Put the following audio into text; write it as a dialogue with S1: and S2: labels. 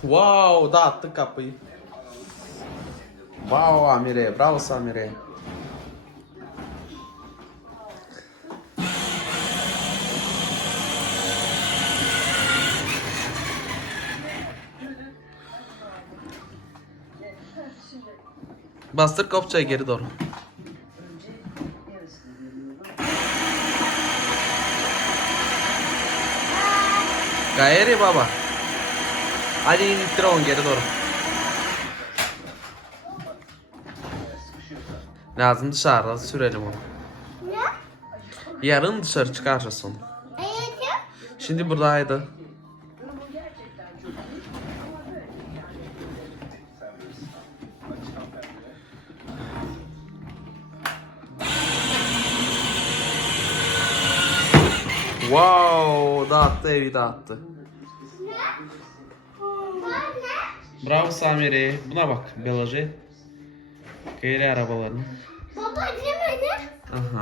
S1: Wow dağıttık kapıyı. Wow Amire. Bravo Samire. Bastır kopçayı geri doğru. Gayeri baba. Hadi indir onu geri doğru. Lazım dışarıda sürelim onu.
S2: Ne?
S1: Yarın dışarı çıkaracağız onu. Şimdi buradaydı. Wow, dağıttı evi dağıttı.
S2: Ne?
S1: Bravo Samiri. Buna bak, Belajı. Gayri arabalarını.
S2: Baba ne böyle?
S1: Aha.